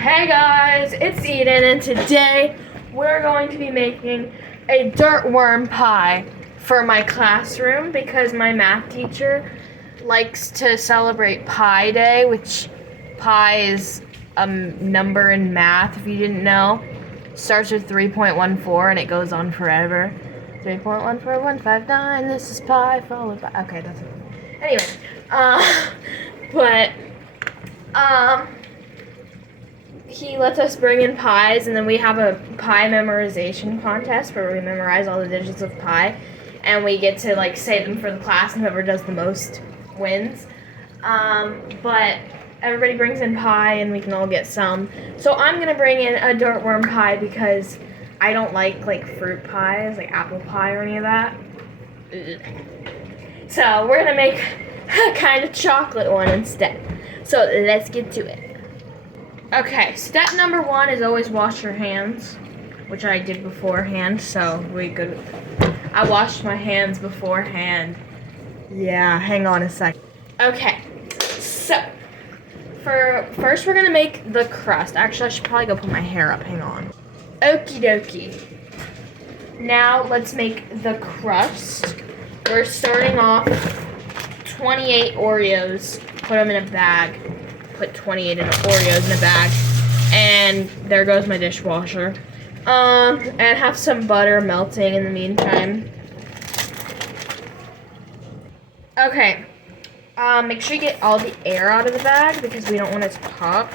Hey guys, it's Eden, and today we're going to be making a dirt worm pie for my classroom because my math teacher likes to celebrate Pi Day, which pi is a number in math, if you didn't know. Starts with 3.14 and it goes on forever. 3.14159, this is pi followed by... Okay, that's it. Anyway, but, he lets us bring in pies, and then we have a pie memorization contest where we memorize all the digits of pi, and we get to say them for the class, and whoever does the most wins. But everybody brings in pie, and we can all get some. So I'm gonna bring in a dirt worm pie because I don't like fruit pies, like apple pie or any of that. Ugh. So we're gonna make a kind of chocolate one instead. So let's get to it. Okay, step number 1 is always wash your hands, which I did beforehand, so we're good with that. I washed my hands beforehand. Yeah, hang on a sec. Okay, so first we're gonna make the crust. Actually, I should probably go put my hair up. Hang on. Okie dokie. Now let's make the crust. We're starting off 28 Oreos. Put them in a bag. Put 28 Oreos in a bag, and there goes my dishwasher. And have some butter melting in the meantime. Okay, make sure you get all the air out of the bag because we don't want it to pop.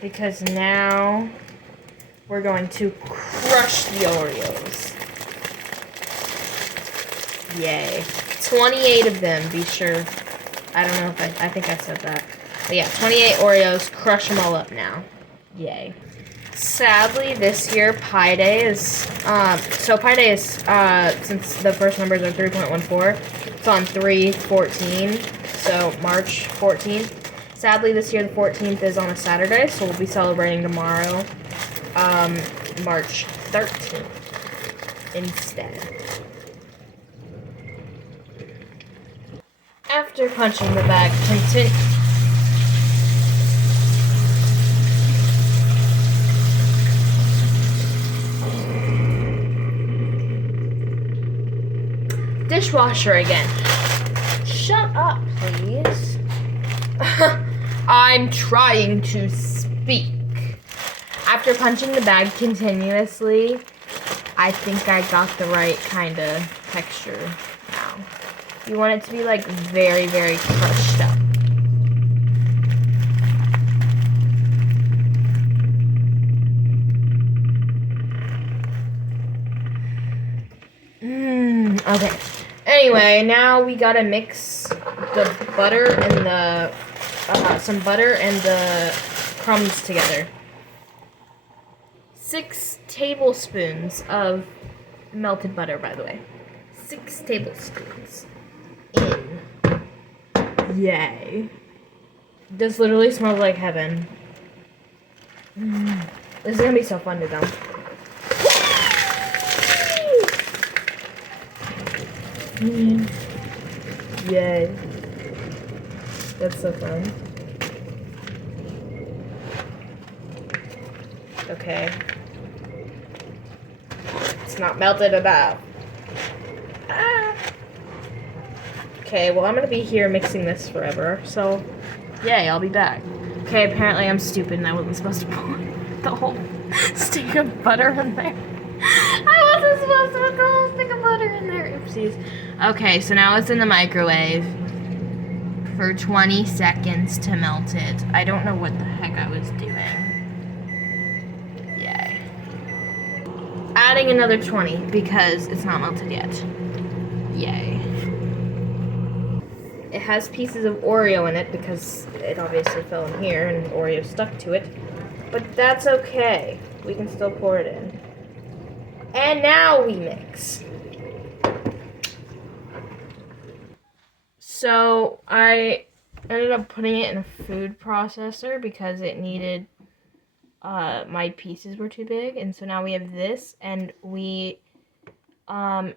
Because now we're going to crush the Oreos. Yay. 28 of them, be sure. I don't know if I think I said that. But yeah, 28 Oreos, crush them all up now. Yay. Sadly, this year, Pi Day is, Pi Day is, since the first numbers are 3.14, it's on 3/14, so March 14th. Sadly, this year, the 14th is on a Saturday, so we'll be celebrating tomorrow, March 13th instead. After punching the bag, continue. Dishwasher again. Shut up, please. I'm trying to speak. After punching the bag continuously, I think I got the right kind of texture now. You want it to be very, very crushed up. Okay. Anyway, now we gotta mix the butter and some butter and the crumbs together. 6 tablespoons of melted butter, by the way. 6 tablespoons in. Yay. This literally smells like heaven. This is gonna be so fun to do. Yay. That's so fun. Okay. It's not melted enough. Okay, well, I'm gonna be here mixing this forever, so yay, I'll be back. Okay, apparently I'm stupid and I wasn't supposed to put the whole stick of butter in there. I wasn't supposed to put the whole stick of butter in there. Oopsies. Okay, so now it's in the microwave for 20 seconds to melt it. I don't know what the heck I was doing. Yay. Adding another 20 because it's not melted yet. Yay. It has pieces of Oreo in it because it obviously fell in here and Oreo stuck to it. But that's okay. We can still pour it in. And now we mix. So I ended up putting it in a food processor because it needed, my pieces were too big. And so now we have this, and we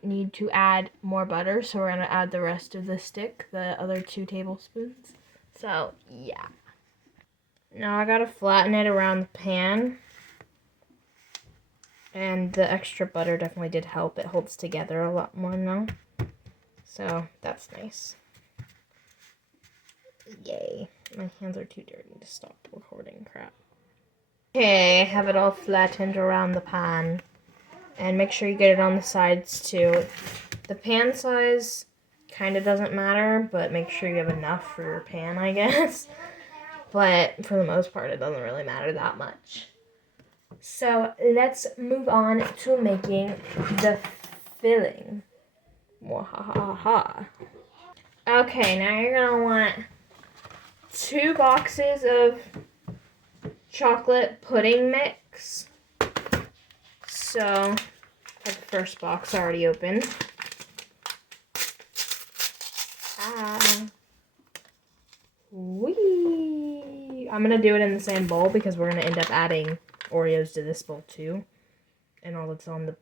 need to add more butter. So we're going to add the rest of the stick, the other 2 tablespoons. So, yeah. Now I gotta flatten it around the pan. And the extra butter definitely did help. It holds together a lot more now. So that's nice. Yay. My hands are too dirty to stop recording crap. Okay, have it all flattened around the pan. And make sure you get it on the sides too. The pan size kind of doesn't matter, but make sure you have enough for your pan, I guess. But for the most part, it doesn't really matter that much. So let's move on to making the filling. Wahahaha. Okay, now you're gonna want 2 boxes of chocolate pudding mix. So, I have the first box already open. Whee! I'm gonna do it in the same bowl because we're gonna end up adding Oreos to this bowl too. And all that's on the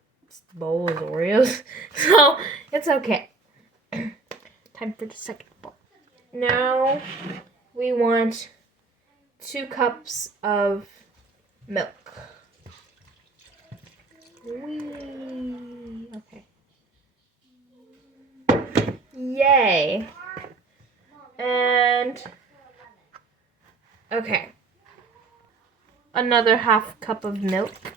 bowl is Oreos. So, it's okay. Time for the second bowl. Now, we want 2 cups of milk. Whee! Okay. Yay! And okay. Another half cup of milk.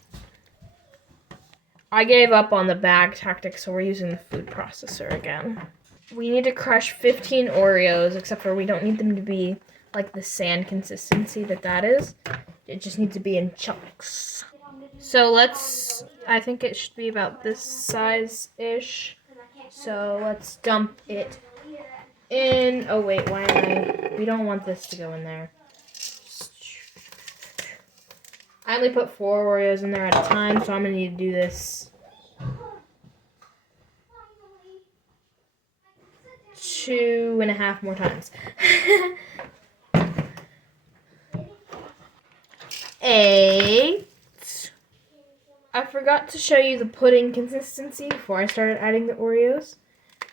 I gave up on the bag tactic, so we're using the food processor again. We need to crush 15 Oreos, except for we don't need them to be like the sand consistency that is. It just needs to be in chunks. So I think it should be about this size-ish. So let's dump it in. Oh wait, we don't want this to go in there. I only put 4 Oreos in there at a time, so I'm gonna need to do this 2.5 more times. 8. I forgot to show you the pudding consistency before I started adding the Oreos,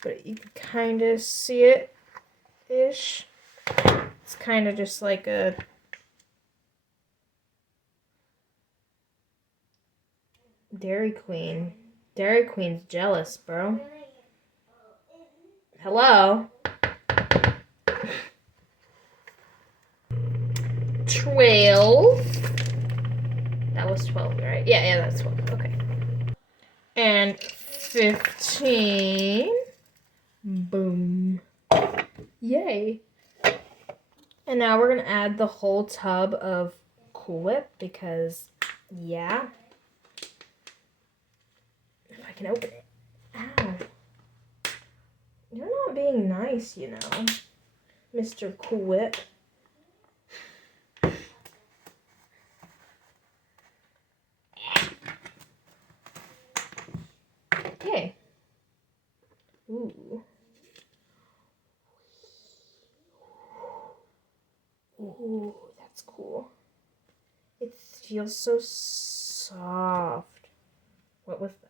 but you can kind of see it-ish. It's kind of just like a Dairy Queen. Dairy Queen's jealous, bro. Hello? 12. That was 12, right? Yeah, that's 12. Okay. And 15. Boom. Yay. And now we're going to add the whole tub of Cool Whip because, yeah. If I can open it. Ow. You're not being nice, you know, Mr. Cool Whip. Okay. Ooh. Ooh, that's cool. It feels so soft. What was that?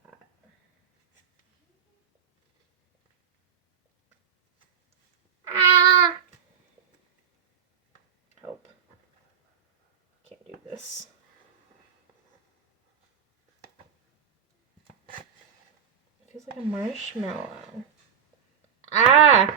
Ah! Help. Can't do this. It feels like a marshmallow. Ah!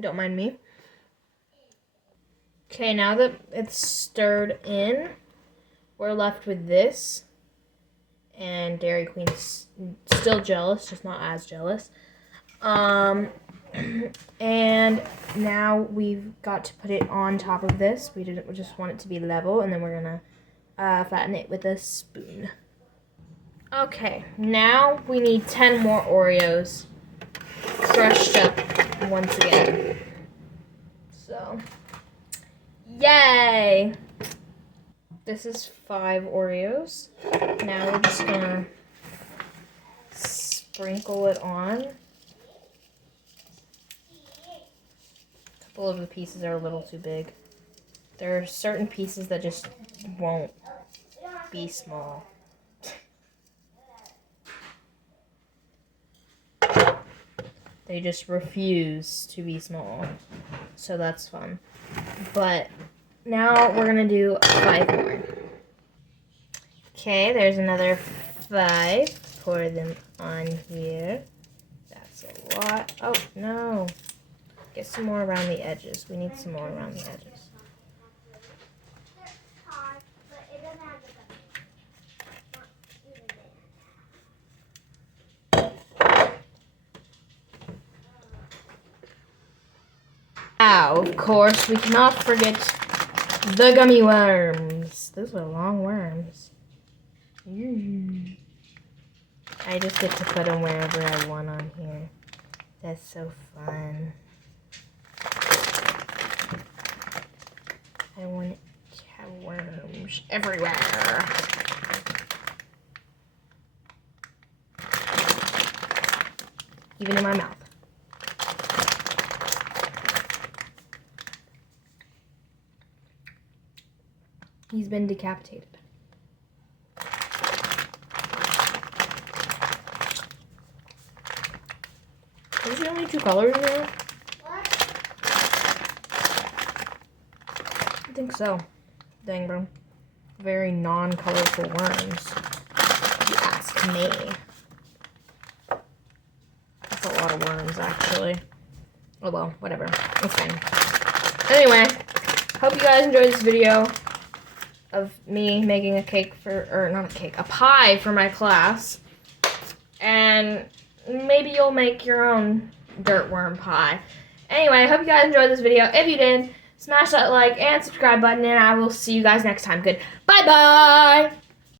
Don't mind me. Okay, now that it's stirred in, we're left with this. And Dairy Queen's still jealous, just not as jealous. And now we've got to put it on top of this. We just want it to be level, and then we're gonna flatten it with a spoon. Okay, now we need 10 more Oreos crushed up once again. So, yay! This is 5 Oreos. Now we're just gonna sprinkle it on. couple of the pieces are a little too big. There are certain pieces that just won't be small. They just refuse to be small. So that's fun. But now we're going to do 5 more. Okay, there's another 5. Pour them on here. That's a lot. Oh, no. Get some more around the edges. We need some more around the edges. Now, of course, we cannot forget the gummy worms. Those are long worms. I just get to put them wherever I want on here. That's so fun. I want to have worms everywhere. Even in my mouth. He's been decapitated. Is there only 2 colors now? What? I think so. Dang, bro. Very non-colorful worms. If you ask me. That's a lot of worms, actually. Oh well, whatever. It's fine. Anyway, hope you guys enjoyed this video of me making a cake for, or not a cake, a pie for my class. And maybe you'll make your own dirt worm pie. Anyway, I hope you guys enjoyed this video. If you did, smash that like and subscribe button, and I will see you guys next time. Good. Bye-bye!